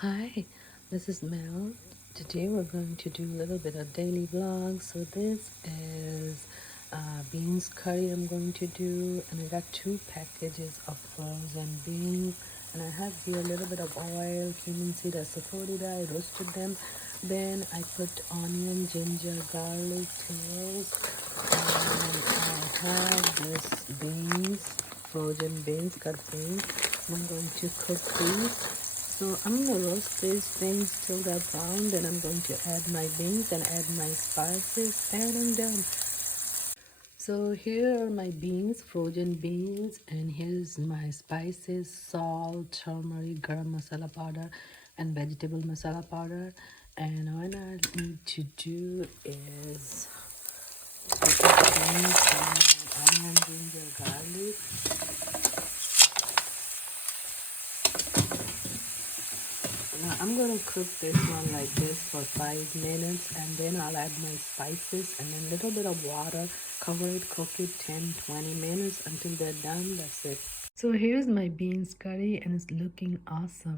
Hi, this is Mel. Today we're going to do a little bit of daily vlog. So this is beans curry I'm going to do, and I got 2 packages of frozen beans, and I have here a little bit of oil, cumin seed, I supported, I roasted them. Then I put onion, ginger, garlic to roast, and I have this beans, frozen beans, cut beans. I'm going to cook these. So I'm gonna roast these things till they're brown. Then I'm going to add my beans and add my spices, and I'm done. So here are my beans, frozen beans, and here's my spices: salt, turmeric, garam masala powder, and vegetable masala powder. And what I need to do is put the beans and onion, ginger, garlic. Now I'm gonna cook this one like this for 5 minutes, and then I'll add my spices and then a little bit of water, cover it, cook it 10-20 minutes until they're done. That's it. So here's my beans curry, and it's looking awesome.